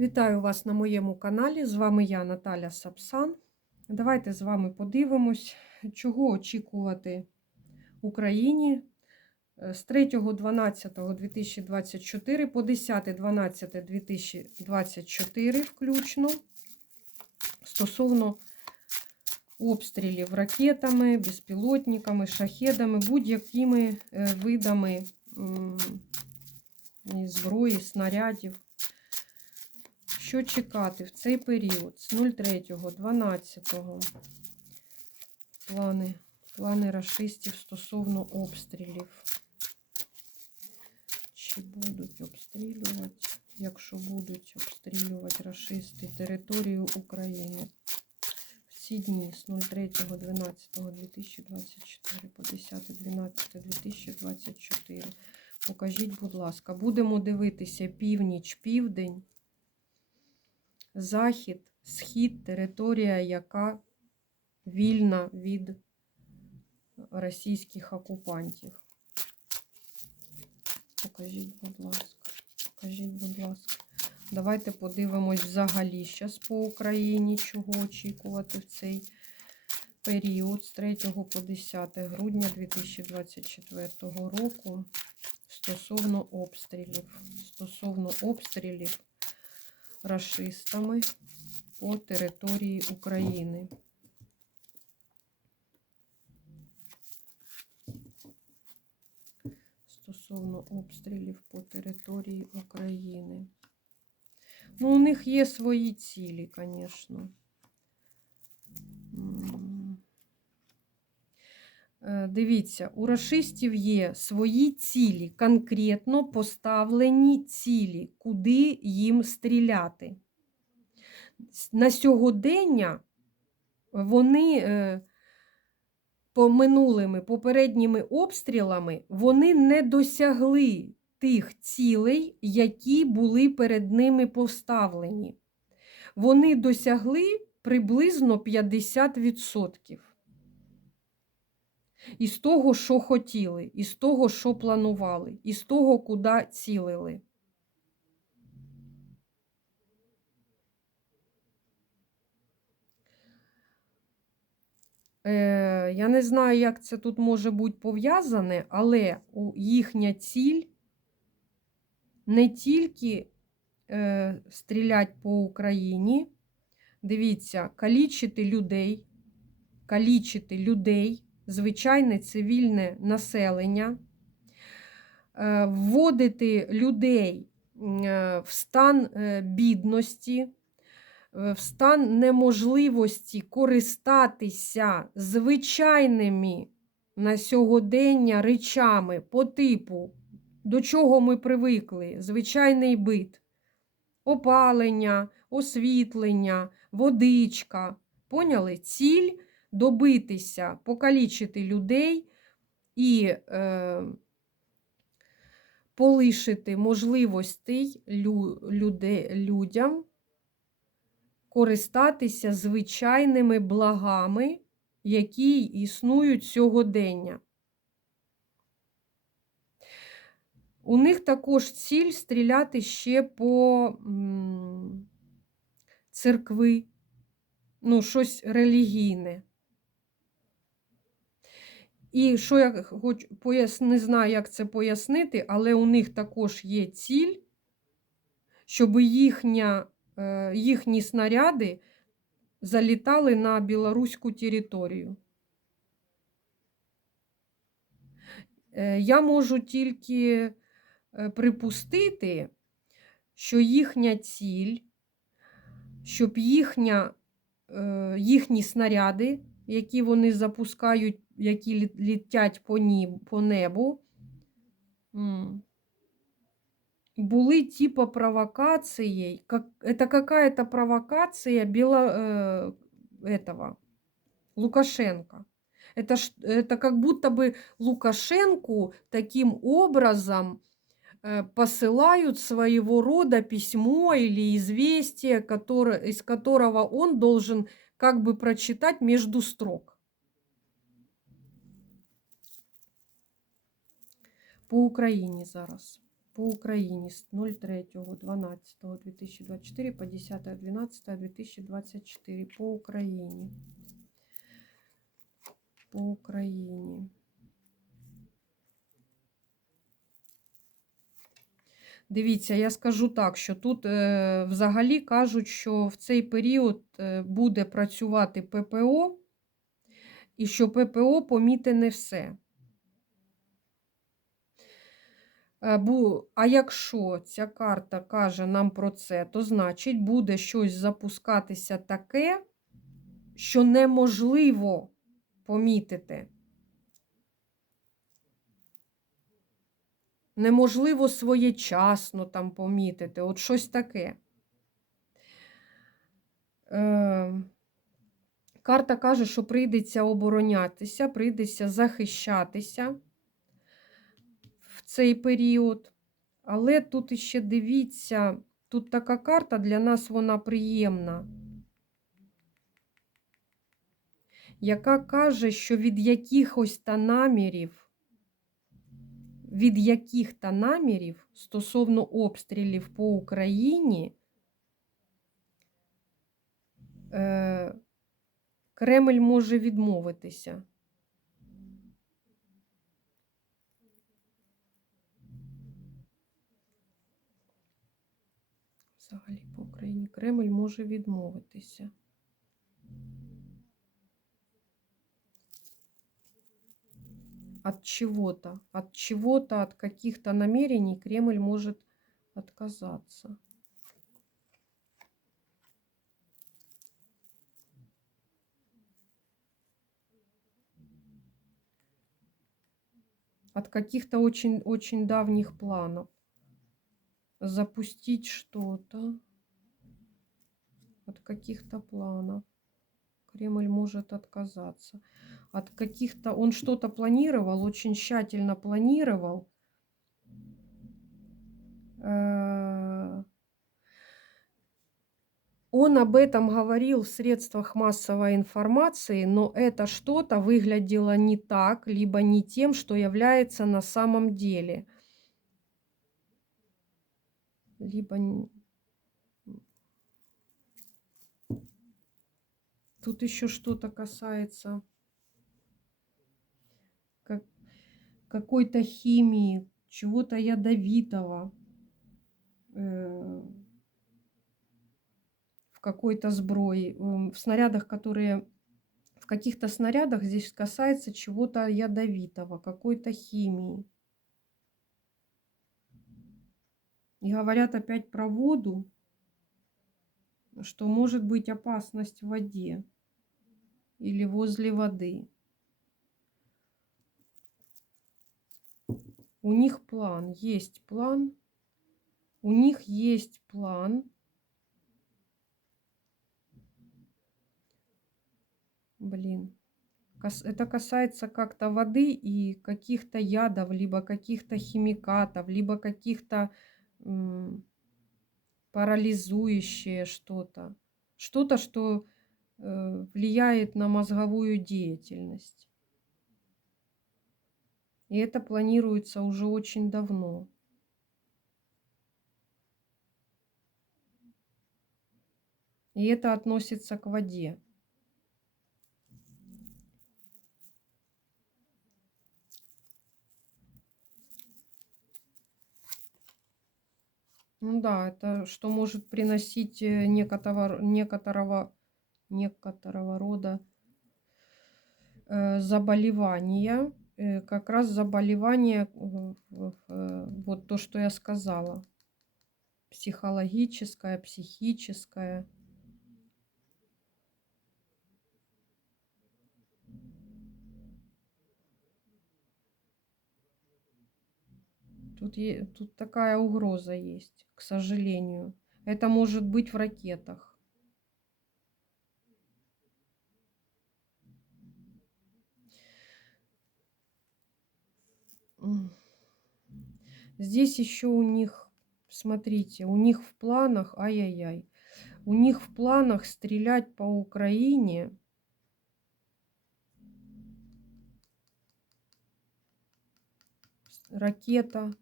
Вітаю вас на моєму каналі. З вами я, Наталя Сапсан. Давайте з вами подивимось, чого очікувати Україні е, з 3.12.2024 по 10.12.2024 включно стосовно обстрілів ракетами, безпілотниками, шахедами, будь-якими е, видами зброї, снарядів. Що чекати в цей період з 03.12 плани, плани рашистів стосовно обстрілів? Чи будуть обстрілювати, якщо будуть обстрілювати рашисти територію України? Всі дні з 03.12.2024 по 10.12.2024. Покажіть, будь ласка, будемо дивитися північ, південь захід, схід, територія, яка вільна від російських окупантів. Покажіть, будь ласка, покажіть, будь ласка. Давайте подивимось взагалі зараз по Україні, чого очікувати в цей період з 3 по 10 грудня 2024 року стосовно обстрілів. Стосовно обстрілів рашистами по території України. Стосовно обстрілів по території України. Ну, у них є свої цілі, звісно. Е, Дивіться, у рашистів є свої цілі, конкретно поставлені цілі, куди їм стріляти. На сьогодення вони е, по минулими попередніми обстрілами вони не досягли тих цілей, які були перед ними поставлені. Вони досягли приблизно 50% із того, що хотіли, із того, що планували, із того, куди цілили. Е, Я не знаю, як це тут може бути пов'язане, але їхня ціль не тільки е, стрілять по Україні, дивіться, калічити людей, калічити людей звичайне цивільне населення, е, вводити людей е, в стан е, бідності, в стан неможливості користатися звичайними на сьогодення речами по типу, до чого ми привикли, звичайний бит, опалення, освітлення, водичка. Поняли? Ціль добитися, покалічити людей і е, полишити можливостей лю, люде, людям користатися звичайними благами, які існують сьогодення. У них також ціль стріляти ще по церкви, ну, щось релігійне. І що я хочу пояс... не знаю, як це пояснити, але у них також є ціль, щоб їхня, е, їхні снаряди залітали на білоруську територію. Е, Я можу тільки е, припустити, що їхня ціль, щоб їхня, їхні снаряди, які вони запускають, які лі- літять по, ніб, по небу, м, були типа провокацией. Как, это какая-то провокация бело, э, этого, Лукашенко. Это, ж- это как будто бы Лукашенку таким образом э, посылают своего рода письмо или известие, которое, из которого он должен как бы прочитать между строк. По Україні зараз. по Україні з 03.12.2024 по 10.12.2024 по Україні. По Україні. Дивіться, я скажу так, що тут е, взагалі кажуть, що в цей період е, буде працювати ППО, і що ППО поміти не все. Е, А якщо ця карта каже нам про це, то значить буде щось запускатися таке, що неможливо помітити. Неможливо своєчасно там помітити, от щось таке. Е, карта каже, що прийдеться оборонятися, прийдеться захищатися в цей період. Але тут іще дивіться, тут така карта для нас вона приємна, яка каже, що від якихось та намірів від яких та намірів стосовно обстрілів по Україні е, Кремль може відмовитися. Взагалі по Україні Кремль може відмовитися. От чего-то, от чего-то, от каких-то намерений Кремль может отказаться. От каких-то очень, очень давних планов. Запустить что-то. От каких-то планов. Кремль может отказаться. От каких-то... Он что-то планировал, очень тщательно планировал. Э, Он об этом говорил в средствах массовой информации, но это что-то выглядело не так, либо не тем, что является на самом деле. Либо Тут еще что-то касается как- какой-то химии, чего-то ядовитого э, в какой-то сброе, м, в снарядах, которые в каких-то снарядах здесь касается чего-то ядовитого, какой-то химии. И говорят опять про воду, что может быть опасность в воде или возле воды. У них план, есть план. У них есть план. Блин. Это касается как-то воды и каких-то ядов, либо каких-то химикатов, либо каких-то м, парализующее что-то. Что-то, что э, влияет на мозговую деятельность. И это планируется уже очень давно. И это относится к воде. Ну да, это что может приносить э, некоторого, некоторого, некоторого рода э, заболевания. Э, как раз э, вот то, что я сказала. Психологическое, психическое. Тут, тут такая угроза есть, к сожалению. Это может быть в ракетах. Здесь еще у них, смотрите, у них в планах, ай-яй-яй, у них в планах стрелять по Украине. Ракета,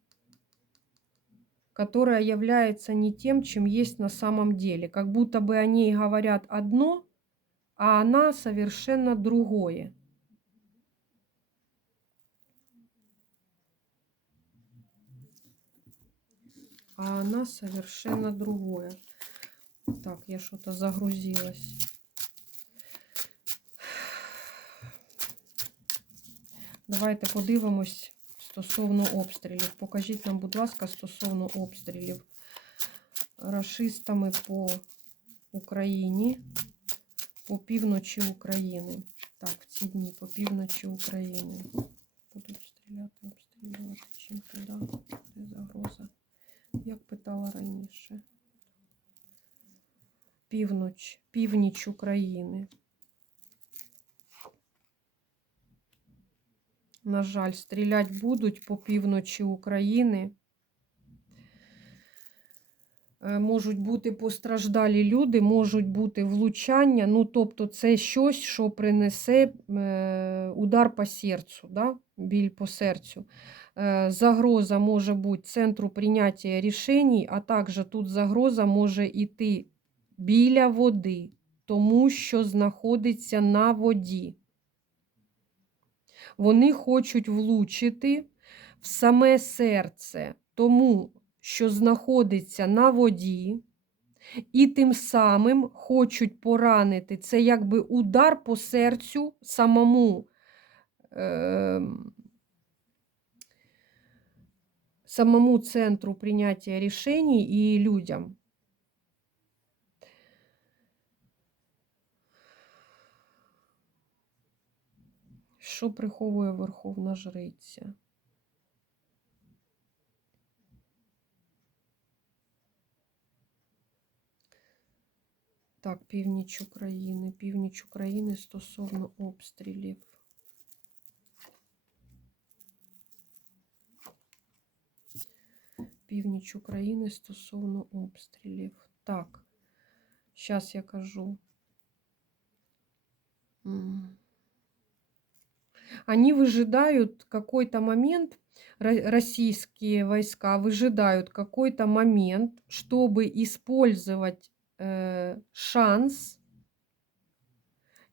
которая является не тем, чем есть на самом деле. Как будто бы о ней говорят одно, а она совершенно другое. А она совершенно другое. Так, я что-то загрузилась. Давайте подивимось стосовно обстрілів. Покажіть нам, будь ласка, стосовно обстрілів рашистами по Україні, по півночі України. Так, в ці дні по півночі України. Будуть стріляти, обстрілювати. Чим туди? Де загроза? Як питала раніше. Півноч, північ України. На жаль, стріляти будуть по півночі України. Е, Можуть бути постраждалі люди, можуть бути влучання. Ну, тобто, це щось, що принесе е, удар по серцю, да? біль по серцю. Е, Загроза може бути центру прийняття рішень, а також тут загроза може йти біля води, тому що знаходиться на воді. Вони хочуть влучити в саме серце, тому що знаходиться на воді, і тим самим хочуть поранити. Це якби удар по серцю самому. Е самому центру прийняття рішень і людям. Що приховує Верховна Жриця? Так, північ України. Північ України стосовно обстрілів. Північ України стосовно обстрілів. Так, зараз я кажу. Они выжидают какой-то момент, ро- российские войска выжидают какой-то момент, чтобы использовать э, шанс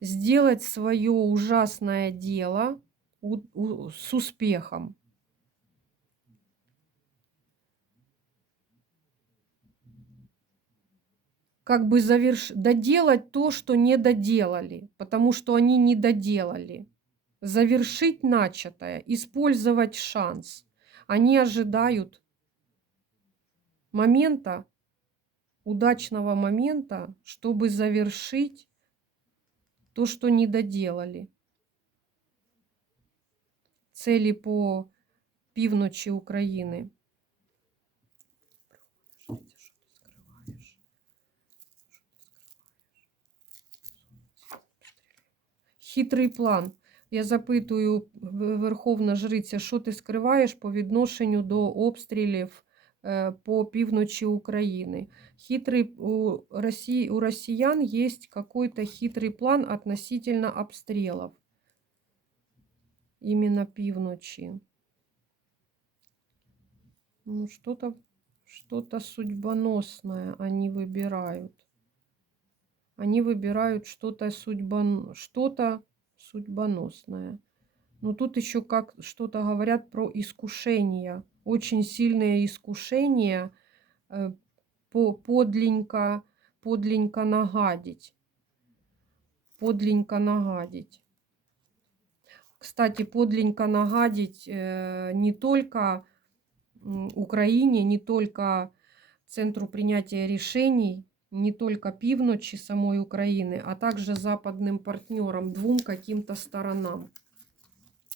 сделать свое ужасное дело у- у- с успехом. Как бы заверш... доделать то, что не доделали, потому что они не доделали завершить начатое, использовать шанс. Они ожидают момента, удачного момента, чтобы завершить то, что не доделали. Цели по півночі України. Що ти скриваєш? Що ти скриваєш? Хитрий план. Я запитую В- Верховна Жриця, що ти скриваєш по відношенню до обстрілів е, по півночі України. Хитрий, у, Росії, у росіян є какой-то хитрий план относительно обстрілів. Именно півночі. Ну, что-то что судьбоносное они выбирают. Они выбирают что-то судьбон... что-то судьбоносное. Но тут еще как что-то говорят про искушения. Очень сильные искушения э, по, подленько, подленько нагадить. Подленько нагадить. Кстати, подленько нагадить э, не только м, Украине, не только Центру принятия решений, не только півночі самой Украины, а также западным партнерам, двум каким-то сторонам.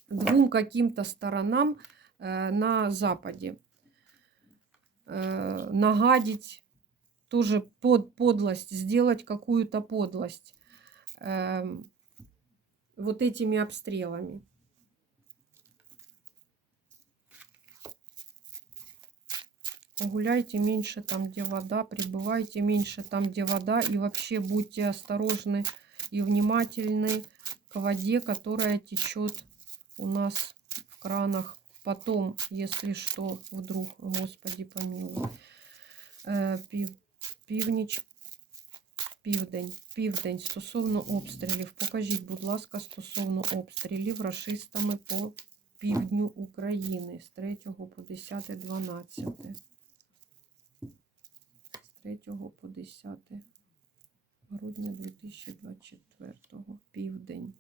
Двум каким-то сторонам э, на Западе. Э, нагадить тоже под подлость, сделать какую-то подлость э, вот этими обстрелами. Гуляйте меньше там, где вода, пребывайте меньше там, где вода. И вообще будьте осторожны и внимательны к воде, которая течет у нас в кранах, в потом, если что, вдруг, Господи помилуй. Е, Пів, північ, південь, південь стосовно обстрілів. Покажіть, будь ласка, стосовно обстрілів рашистами по півдню України з 3 по 10, 12. З 3 по 10 грудня 2024 південь.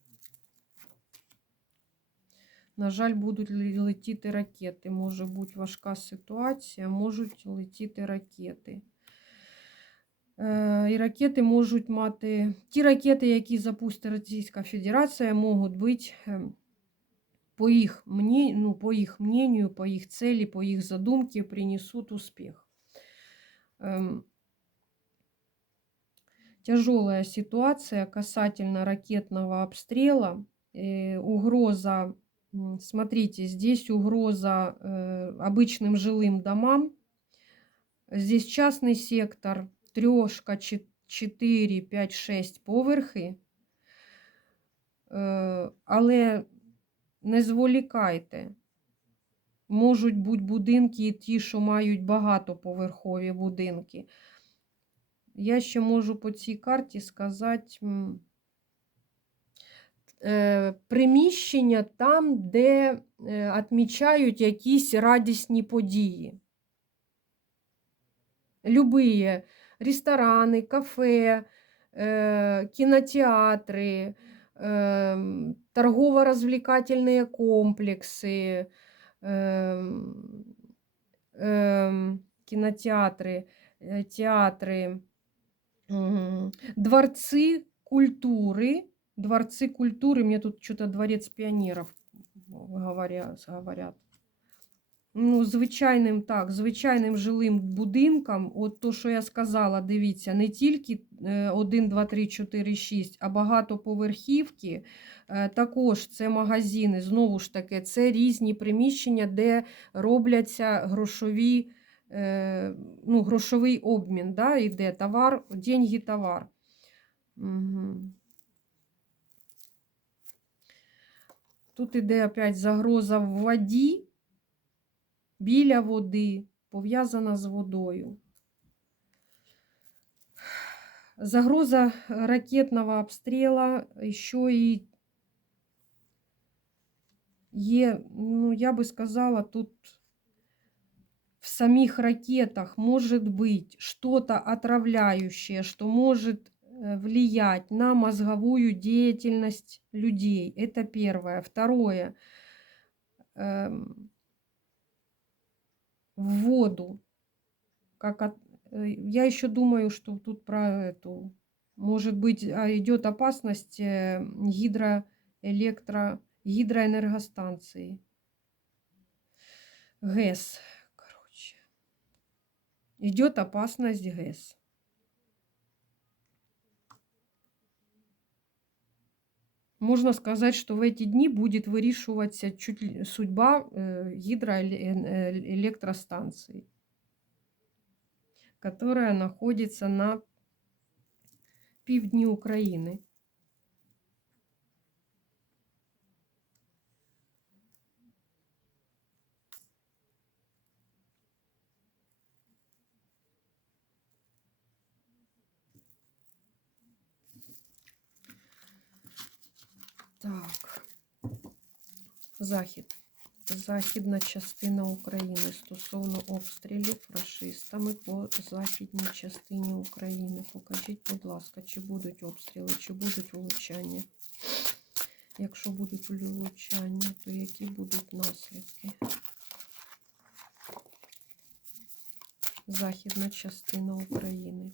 На жаль, будуть летіти ракети. Може бути важка ситуація, можуть летіти ракети. Е, І ракети можуть мати. Ті ракети, які запустить Російська Федерація, можуть бути е, по їх, мні- ну, по їх мнению, по їх цілі, по їх задумці принесуть успіх Ем, Тяжелая ситуация касательно ракетного обстрела. Э, угроза, м, смотрите, здесь угроза э, обычным жилым домам. Здесь частный сектор, трешка, 4, 5, 6 поверхи. Е, Але не зволікайте. Можуть бути будинки і ті, що мають багатоповерхові будинки. Я ще можу по цій карті сказати е, приміщення там, де е, відмічають якісь радісні події. Любые ресторани, кафе, е, кінотеатри, торгово-развлекательные комплекси, е, е, кінотеатри, е, театри, м, дворцы культуры. Дворцы культуры, мне тут что-то дворец пионеров говорят. говорят. Ну, звичайним так, звичайним жилим будинкам, от то, що я сказала, дивіться, не тільки е, 1, 2, 3, 4, 6, а багатоповерхівки. Е, Також це магазини, знову ж таки, це різні приміщення, де робляться грошові, е, ну, грошовий обмін, да, іде товар, деньги, товар. Угу. Тут іде опять загроза в воді біля води, пов'язана з водою. Загроза ракетного обстріла, ще і є, ну, я би сказала, тут в самих ракетах может быть что-то отравляющее, что может э, влиять на мозговую деятельность людей. Это первое. Второе. эм, в воду. Как от- э, Я еще думаю, что тут про эту, может быть, а, идет опасность э, гидроэлектро, гидроэнергостанции. ГЭС. Идет опасность ГЭС. Можно сказать, что в эти дни будет вырішуватися чуть ли- судьба э, гидроэлектростанции, которая находится на півдні України. Так. Захід. Західна частина України стосовно обстрілів рашистами по західній частині України. Покажіть, будь ласка, чи будуть обстріли, чи будуть влучання. Якщо будуть влучання, то які будуть наслідки? Західна частина України.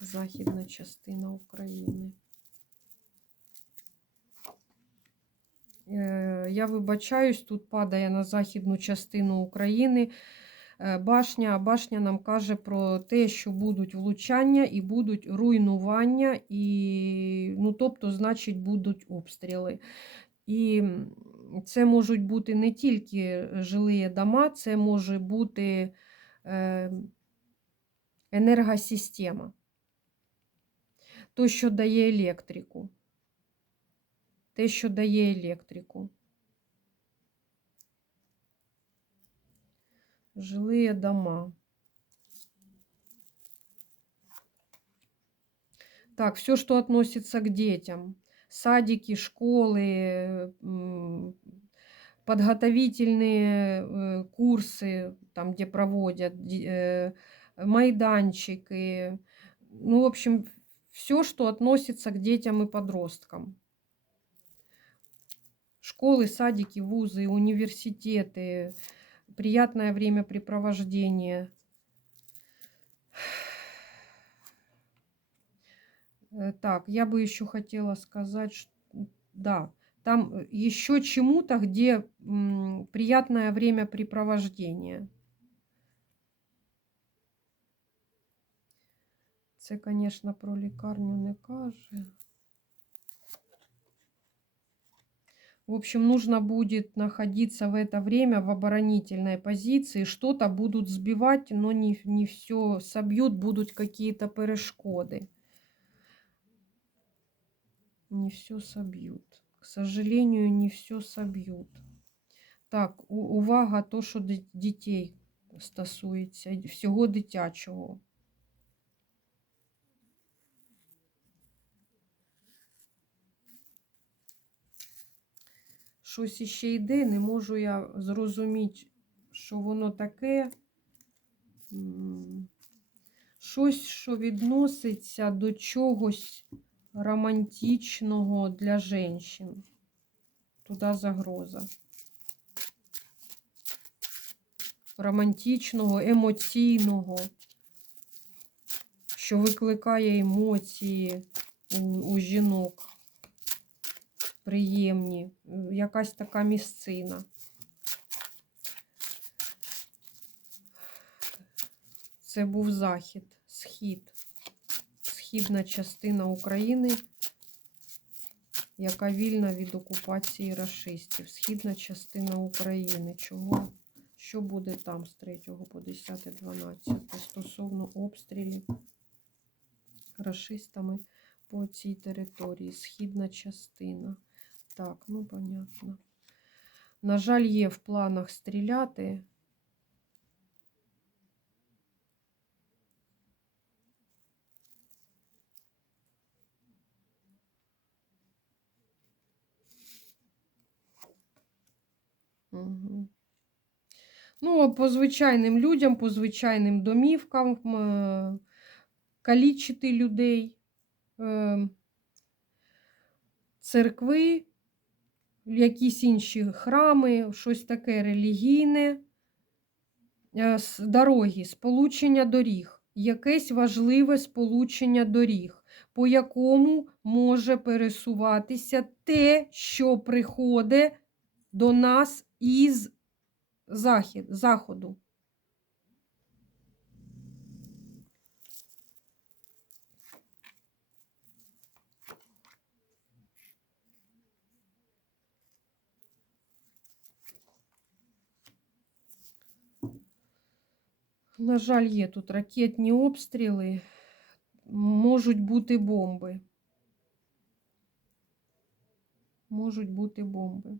Західна частина України. Я вибачаюсь, тут падає на західну частину України е, башня. Башня нам каже про те, що будуть влучання і будуть руйнування, і, ну, тобто, значить, будуть обстріли. І це можуть бути не тільки жилі дома, це може бути е, енергосистема, то, що дає електрику те, що дає електрику. Жилые дома. Так, все, что относится к детям. Садики, школы, подготовительные э, курсы, там, где проводят, э, майданчики. Ну, в общем, все, что относится к детям и подросткам. Школы, садики, вузы, университеты, приятное времяпрепровождение. Э, Так, я бы еще хотела сказать, ш- да, там еще чему-то, где м, приятное времяпрепровождение. Це, конечно, про лікарню не каже. В общем, нужно будет находиться в это время в оборонительной позиции. Что-то будут сбивать, но не, не все собьют, будут какие-то перешкоды. Не все собьют. К сожалению, не все соб'ють. Так, увага, то, що дітей стосується, всього дитячого. Щось іще йде, не можу я зрозуміти, що воно таке. Щось, що відноситься до чогось романтичного для жінок. Туди загроза. Романтичного, емоційного, що викликає емоції у, у жінок. Приємні. Якась така місцина. Це був захід, схід, східна частина України, яка вільна від окупації рашистів. Східна частина України. Чого? Що буде там з 3 по 10, 12 стосовно обстрілів рашистами по цій території? Східна частина. Так, ну понятно. На жаль, є в планах стріляти. Ну, по звичайним людям, по звичайним домівкам, е, калічити людей, е, церкви, якісь інші храми, щось таке релігійне, е, дороги, сполучення доріг, якесь важливе сполучення доріг, по якому може пересуватися те, що приходить до нас із захід, заходу. На жаль, є тут ракетні обстріли, можуть бути бомби. Можуть бути бомби.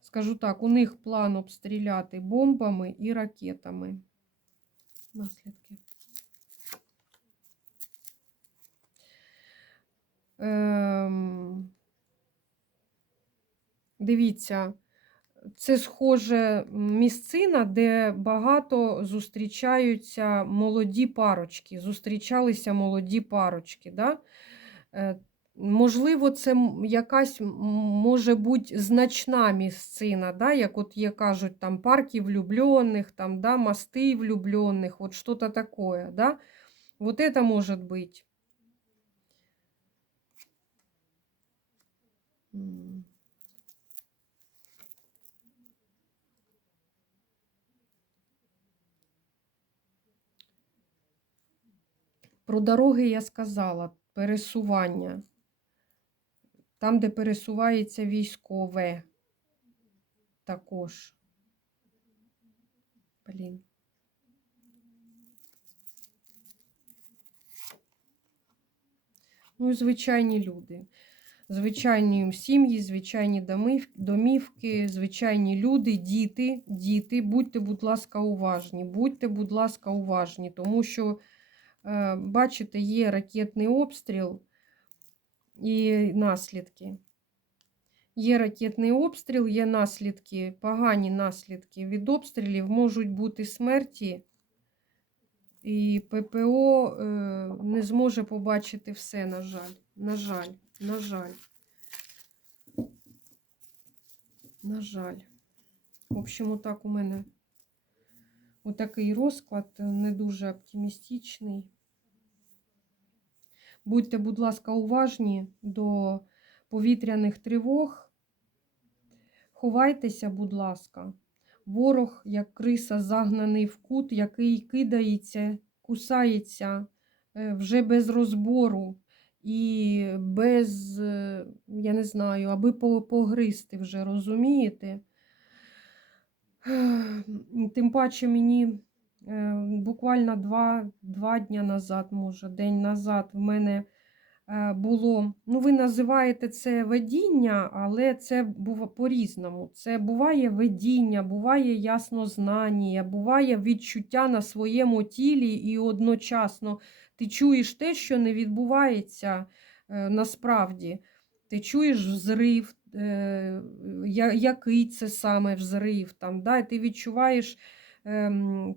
Скажу так, у них план обстріляти бомбами і ракетами. Наслідки. Ем, дивіться, це схоже місцина, де багато зустрічаються молоді парочки. Зустрічалися молоді парочки. Да? Е, Можливо, це якась може бути значна місцина, да? як от є кажуть, там парки влюблених, там, да? мости влюблених, от що-то таке. Да? Вот это может быть. Про дороги я сказала, пересування. Там, де пересувається військове. Також. Блін. Ну, і звичайні люди. Звичайні сім'ї, звичайні домівки, звичайні люди, діти, діти. Будьте, будь ласка, уважні. Будьте, будь ласка, уважні, тому що, бачите, є ракетний обстріл і наслідки. Є ракетний обстріл, є наслідки, погані наслідки від обстрілів, можуть бути смерті, і ППО е, не зможе побачити все, на жаль. На жаль, на жаль. На жаль. В общем, отак у мене отакий розклад, е, не дуже оптимістичний. Будьте, будь ласка, уважні до повітряних тривог. Ховайтеся, будь ласка. Ворог, як криса, загнаний в кут, який кидається, кусається е, вже без розбору і без, е, я не знаю, аби по- погризти вже, розумієте? Тим паче мені буквально два, два дня назад, може, день назад, в мене е, було, ну, ви називаєте це видіння, але це по-різному. Це буває видіння, буває яснознання, буває відчуття на своєму тілі, і одночасно ти чуєш те, що не відбувається е, насправді. Ти чуєш взрив, е, який це саме взрив, там, да? ти відчуваєш ем,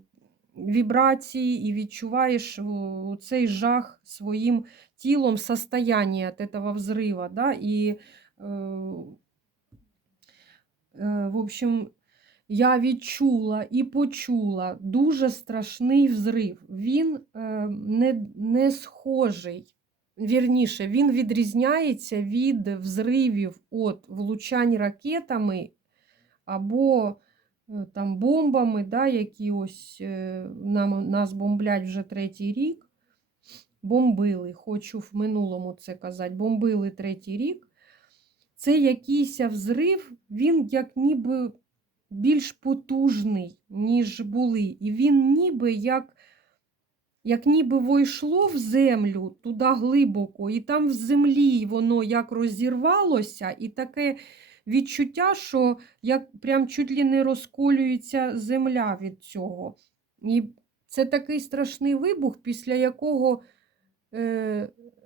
вібрації і відчуваєш о, цей жах своїм тілом состояние от этого взрыва, да, и, э, э, в общем, я відчула і почула дуже страшний взрив. Він е, не, не схожий, вірніше, він відрізняється від взривів от влучань ракетами або е, там бомбами, да, які ось е, нам, нас бомблять вже третій рік. Бомбили, хочу в минулому це казати, бомбили третій рік. Це якийсь взрив, він як ніби більш потужний, ніж були. І він ніби як, як ніби войшло в землю туди глибоко, і там в землі воно як розірвалося, і таке відчуття, що як прям чуть ли не розколюється земля від цього. І це такий страшний вибух, після якого е,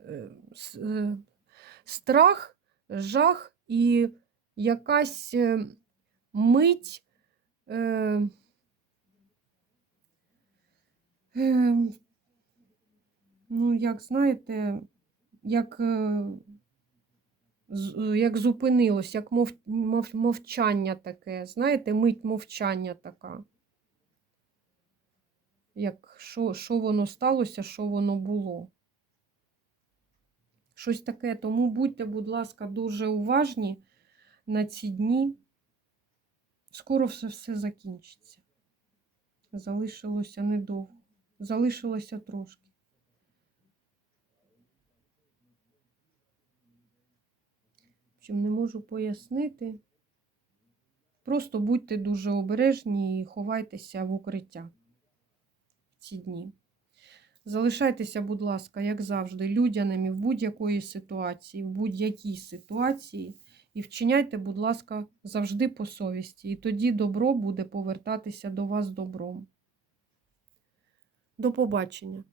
е, е, страх, жах і якась е, мить. Е, е, ну, як знаєте, як, е, як зупинилось, як мов, мов, мовчання таке, знаєте, мить мовчання така. Як що, що воно сталося, що воно було. Щось таке. Тому будьте, будь ласка, дуже уважні на ці дні. Скоро все все закінчиться. Залишилося недовго. Залишилося трошки. Общем, не можу пояснити. Просто будьте дуже обережні і ховайтеся в укриття в ці дні. Залишайтеся, будь ласка, як завжди, людяними в будь-якої ситуації, в будь-якій ситуації. І вчиняйте, будь ласка, завжди по совісті. І тоді добро буде повертатися до вас добром. До побачення!